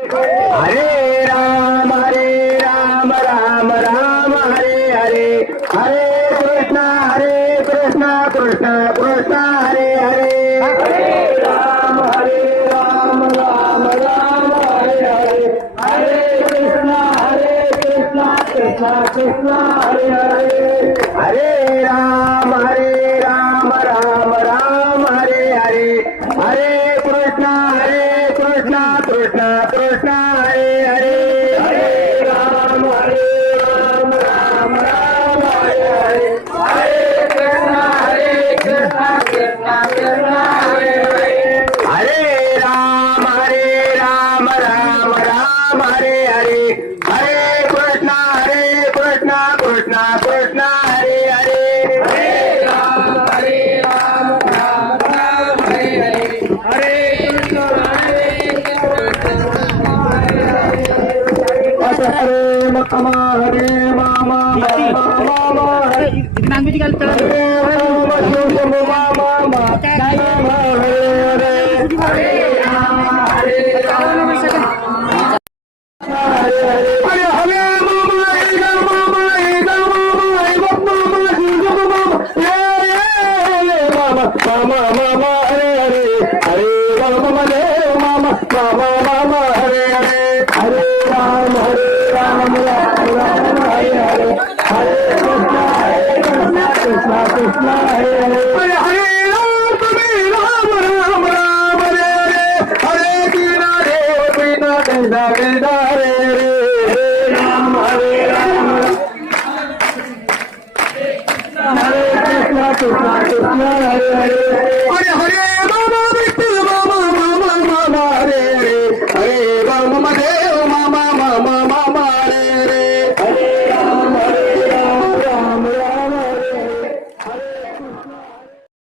हरे राम राम राम हरे हरे, हरे कृष्णा कृष्णा कृष्णा हरे हरे, हरे राम राम राम हरे हरे, हरे कृष्णा कृष्णा कृष्णा हरे हरे, हरे राम राम राम हरे हरे, हरे कृष्णा कृष्णा कृष्णा हरे हरे, हरे राम राम हरे हरे, हरे कृष्णा कृष्णा कृष्णा हरे हरे, हरे राम राम हरे हरे, हरे कृष्णा कृष्णा कृष्णा हरे हरे, हरे राम राम हरे हरे, हरे कृष्णा हरे मामा हरे मामा मामा हरे कृष्णा कृष्णा हरे हरे, हरे